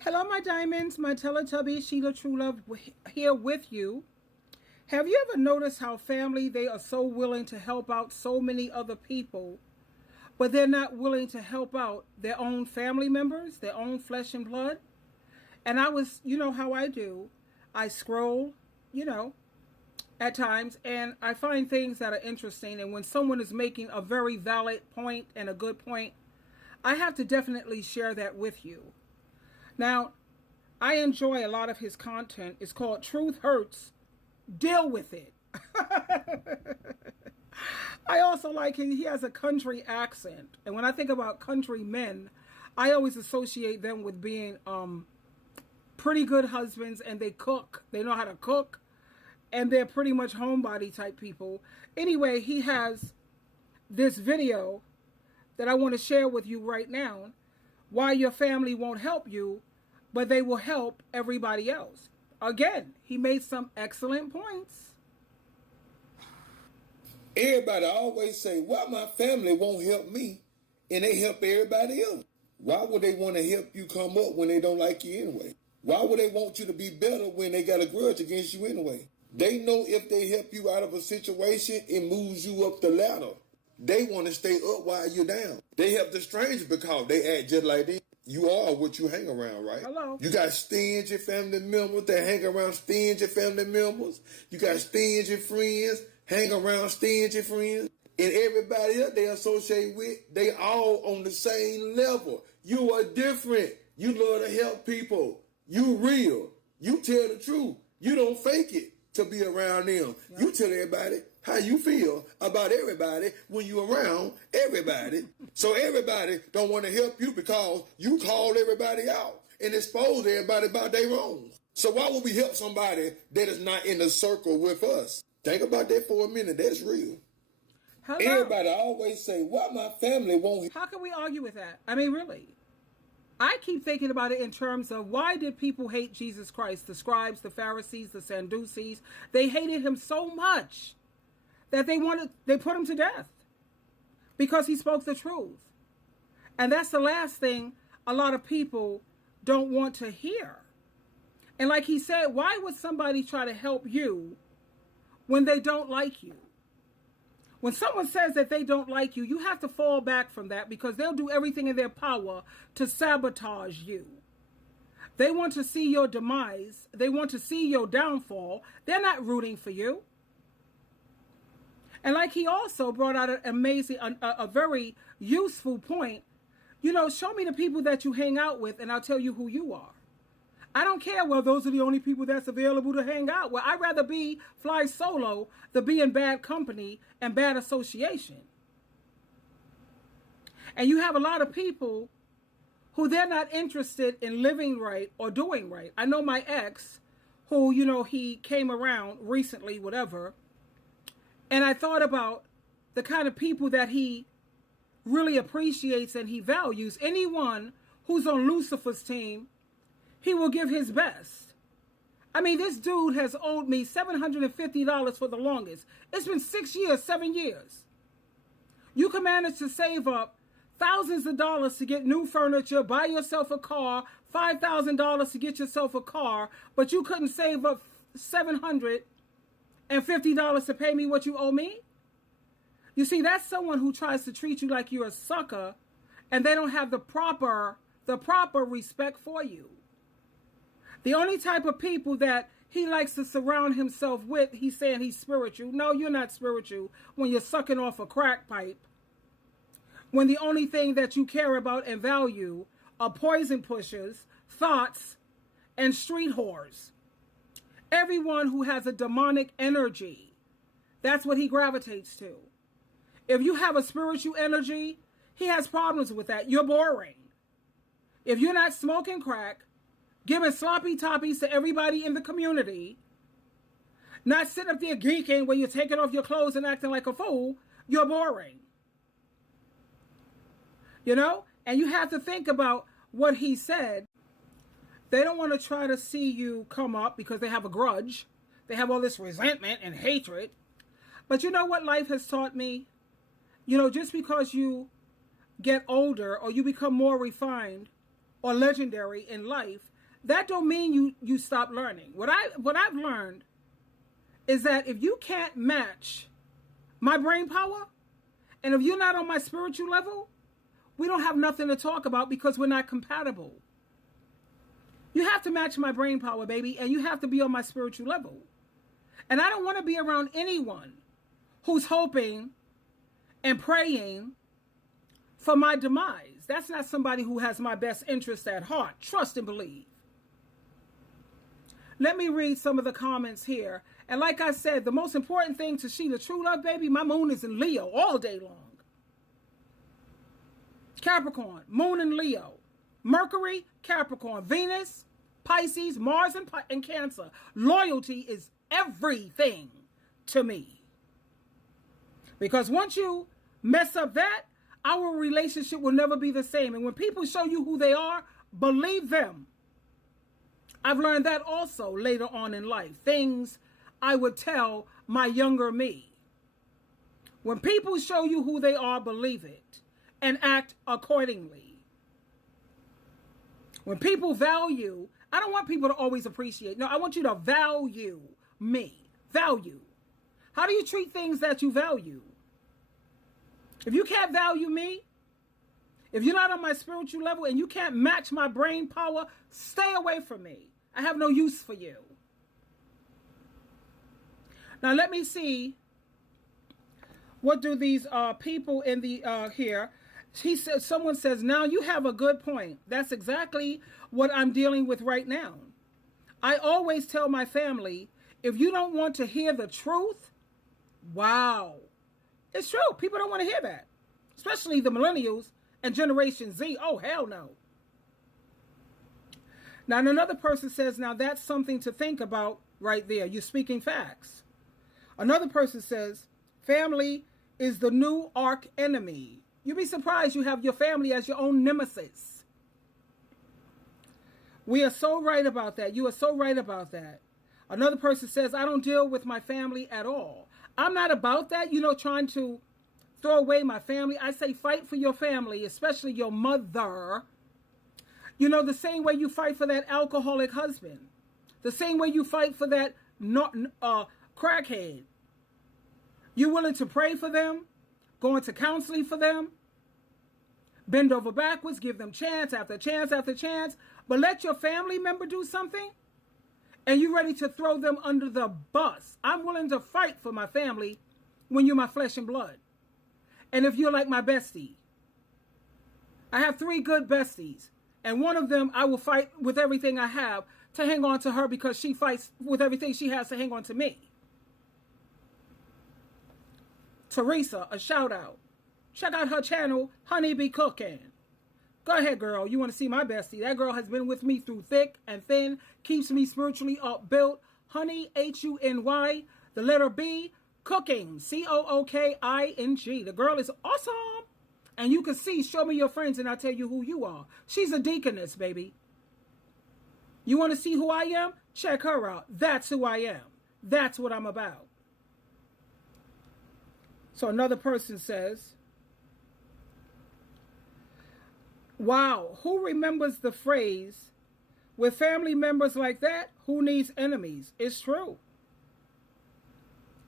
Hello, my diamonds, my Teletubby, SheilaTruelove here with you. Have you ever noticed how family, they are so willing to help out so many other people, but they're not willing to help out their own family members, their own flesh and blood? And you know how I do. I scroll, you know, at times, and I find things that are interesting. And when someone is making a very valid point and a good point, I have to definitely share that with you. Now, I enjoy a lot of his content. It's called Truth Hurts, Deal with It. I also like he has a country accent. And when I think about country men, I always associate them with being pretty good husbands, and they cook. They know how to cook, and they're pretty much homebody type people. Anyway, he has this video that I want to share with you right now. Why your family won't help you, but they will help everybody else. Again, he made some excellent points. Everybody always say, why my family won't help me and they help everybody else? Why would they want to help you come up when they don't like you anyway? Why would they want you to be better when they got a grudge against you anyway? They know if they help you out of a situation, it moves you up the ladder. They want to stay up while you're down. They help the stranger because they act just like them. You are what you hang around, right? Hello. You got stingy family members that hang around stingy family members. You got stingy friends, hang around stingy friends. And everybody else they associate with, they all on the same level. You are different. You love to help people. You real. You tell the truth. You don't fake it to be around them. Yep. You tell everybody how you feel about everybody when you're around everybody. So everybody don't want to help you because you call everybody out and expose everybody about their wrongs. So why would we help somebody that is not in the circle with us? Think about that for a minute. That's real. Hello. Everybody always say, why my family won't. How can we argue with that? I mean, really. I keep thinking about it in terms of why did people hate Jesus Christ? The scribes, the Pharisees, the Sadducees. They hated him so much that they put him to death because he spoke the truth. And that's the last thing a lot of people don't want to hear. And like he said, why would somebody try to help you when they don't like you? When someone says that they don't like you, you have to fall back from that because they'll do everything in their power to sabotage you. They want to see your demise. They want to see your downfall. They're not rooting for you. And like he also brought out an amazing, a very useful point. You know, show me the people that you hang out with and I'll tell you who you are. I don't care, well, those are the only people that's available to hang out. Well, I'd rather fly solo than be in bad company and bad association. And you have a lot of people who they're not interested in living right or doing right. I know my ex, who, you know, he came around recently, whatever, and I thought about the kind of people that he really appreciates and he values. Anyone who's on Lucifer's team, he will give his best. I mean, this dude has owed me $750 for the longest. It's been 6 years, 7 years. You can manage to save up thousands of dollars to get new furniture, buy yourself a car, $5,000 to get yourself a car, but you couldn't save up $750 to pay me what you owe me? You see, that's someone who tries to treat you like you're a sucker and they don't have the proper respect for you. The only type of people that he likes to surround himself with, he's saying he's spiritual. No, you're not spiritual when you're sucking off a crack pipe. When the only thing that you care about and value are poison pushers, thoughts, and street whores. Everyone who has a demonic energy, that's what he gravitates to. If you have a spiritual energy, he has problems with that. You're boring. If you're not smoking crack, giving sloppy toppies to everybody in the community, not sitting up there geeking when you're taking off your clothes and acting like a fool, you're boring. You know? And you have to think about what he said. They don't want to try to see you come up because they have a grudge. They have all this resentment and hatred. But you know what life has taught me? You know, just because you get older or you become more refined, or legendary in life, that don't mean you stop learning. What I've learned is that if you can't match my brain power, and if you're not on my spiritual level, we don't have nothing to talk about because we're not compatible. You have to match my brain power, baby, and you have to be on my spiritual level. And I don't want to be around anyone who's hoping and praying for my demise. That's not somebody who has my best interest at heart. Trust and believe. Let me read some of the comments here. And like I said, the most important thing to SheilaTruelove, baby, my moon is in Leo all day long. Capricorn, moon in Leo. Mercury, Capricorn. Venus, Pisces, Mars, and Cancer. Loyalty is everything to me. Because once you mess up that, our relationship will never be the same. And when people show you who they are, believe them. I've learned that also later on in life. Things I would tell my younger me. When people show you who they are, believe it and act accordingly. When people value, I don't want people to always appreciate. No, I want you to value me. Value. How do you treat things that you value? If you can't value me, if you're not on my spiritual level and you can't match my brain power, stay away from me. I have no use for you. Now let me see. What do these people in the here? Someone says, now you have a good point. That's exactly what I'm dealing with right now. I always tell my family, if you don't want to hear the truth, wow. It's true. People don't want to hear that. Especially the millennials and Generation Z. Oh, hell no. Now, another person says, now that's something to think about right there. You're speaking facts. Another person says, family is the new arch enemy. You'd be surprised you have your family as your own nemesis. We are so right about that. You are so right about that. Another person says, I don't deal with my family at all. I'm not about that, trying to throw away my family. I say fight for your family, especially your mother. The same way you fight for that alcoholic husband. The same way you fight for that crackhead. You're willing to pray for them, go into counseling for them, bend over backwards, give them chance after chance after chance, but let your family member do something, and you're ready to throw them under the bus. I'm willing to fight for my family when you're my flesh and blood. And if you're like my bestie, I have 3 good besties, and one of them I will fight with everything I have to hang on to her because she fights with everything she has to hang on to me. Teresa, a shout out. Check out her channel, Honey Be Cooking. Go ahead, girl. You want to see my bestie. That girl has been with me through thick and thin, keeps me spiritually upbuilt. Honey, Huny, the letter B, Cooking, Cooking. The girl is awesome. And you can see, show me your friends and I'll tell you who you are. She's a deaconess, baby. You want to see who I am? Check her out. That's who I am. That's what I'm about. So another person says, wow, who remembers the phrase, with family members like that, who needs enemies? It's true.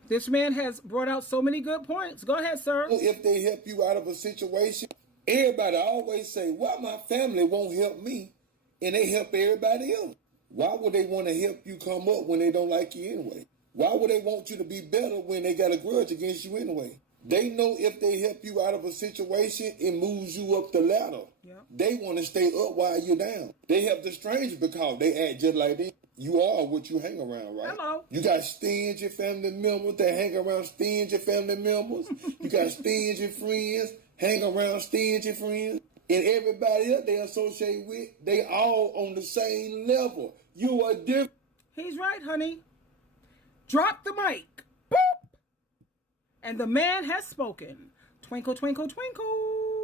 This man has brought out so many good points. Go ahead, sir. If they help you out of a situation, everybody always say, why my family won't help me and they help everybody else? Why would they want to help you come up when they don't like you anyway? Why would they want you to be better when they got a grudge against you anyway? They know if they help you out of a situation, it moves you up the ladder. Yep. They want to stay up while you're down. They help the stranger because they act just like them. You are what you hang around, right? Hello. You got stingy family members that hang around stingy family members. You got stingy friends, hang around stingy friends. And everybody else they associate with, they all on the same level. You are different. He's right, honey. Drop the mic. Boop. And the man has spoken. Twinkle, twinkle, twinkle.